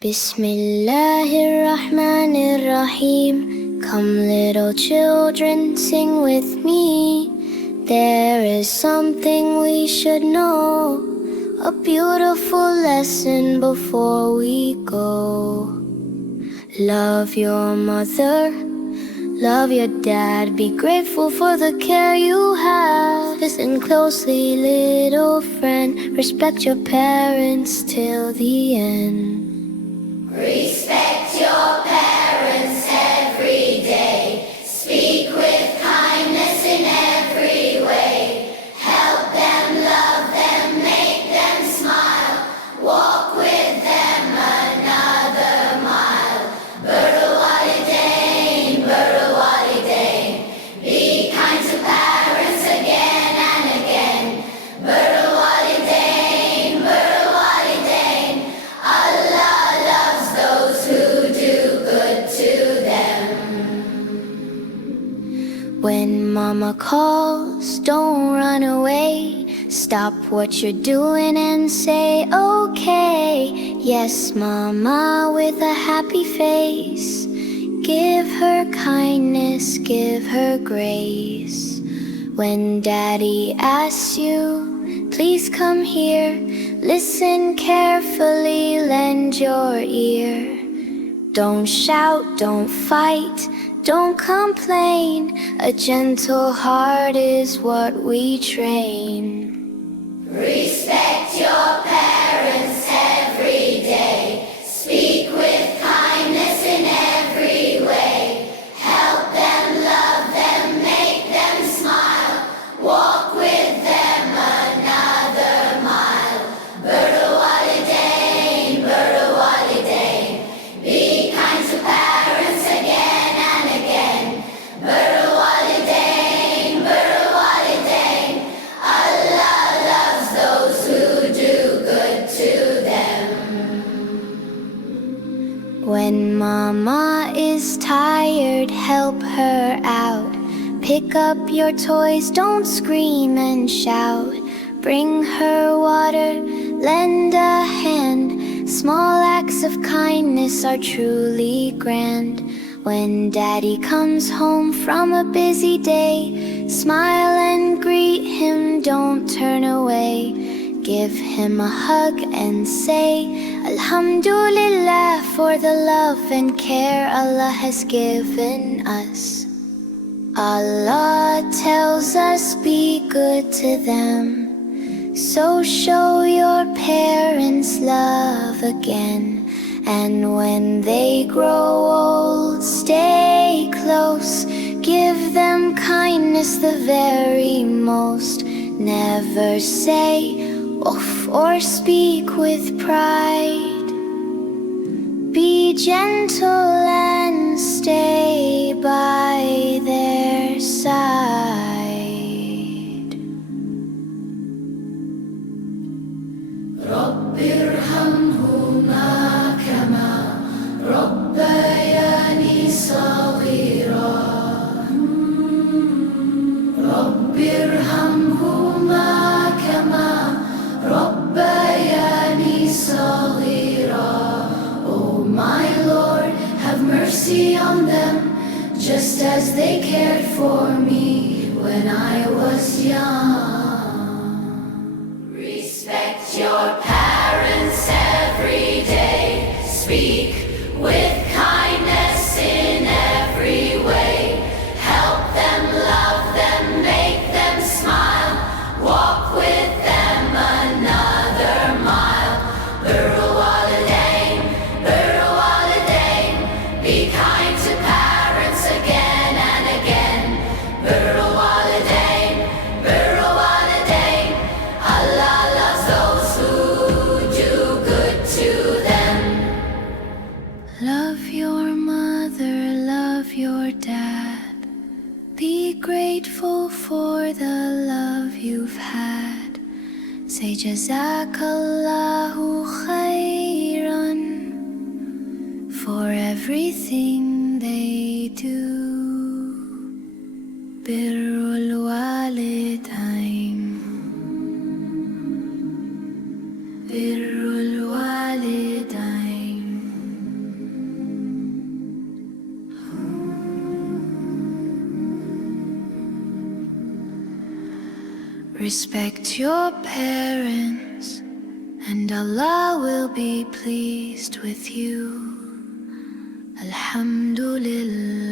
Bismillahirrahmanirrahim. Come little children, sing with me. There is something we should know, a beautiful lesson before we go. Love your mother, love your dad, be grateful for the care you have. Listen closely, little friend, respect your parents till the end. Respect your parents every day. Speak with kindness in every way. Help them, love them, make them smile. Walk with them another mile. Birru walidain, birru walidain. Be kind to parents again and again. Birru walidain, birru walidain. Allah loves those who do good to them. When mama calls, don't run away. Stop what you're doing and say, okay. Yes, mama, with a happy face. Give her kindness, give her grace. When daddy asks you, please come here. Listen carefully, lend your ear. Don't shout, don't fight, don't complain. A gentle heart is what we train. Respect your parents every day. Speak with kindness in every way. Help them, love them, make them smile. Walk with them another mile. Birru walidain, birru walidain. Be kind to parents again and again. Birru walidain, birru walidain. Allah loves those who do good to them. When mama is tired, help her out. Pick up your toys, don't scream and shout. Bring her water, lend a hand. Small acts of kindness are truly grand. When daddy comes home from a busy day, smile and greet him, don't turn away. Give him a hug and say, Alhamdulillah for the love and care Allah has given us. Allah tells us be good to them. So show your parents love again. And when they grow old, stay close. Give them kindness the very most. Never say oof or speak with pride. Be gentle and stay by their side. رب ارحمهما كما ربياني صغيرا. رب ارحمهما كما ربياني صغيرا. Oh my Lord, have mercy on them, just as they cared for me when I was young. Respect your parents every day. Speak with kindness in every way. Help them, love them, make them smile. Walk with them another mile. Birru walidain, birru walidain. Be kind to parents again and again. Birru walidain, birru walidain. Allah loves those who do good to them. Love your mother, love your dad. Be grateful for the love you've had. Say Jazakallahu khairan for everything they do. Birrul walidain. birrul walidain. Respect your parents, and Allah will be pleased with you. Alhamdulillah.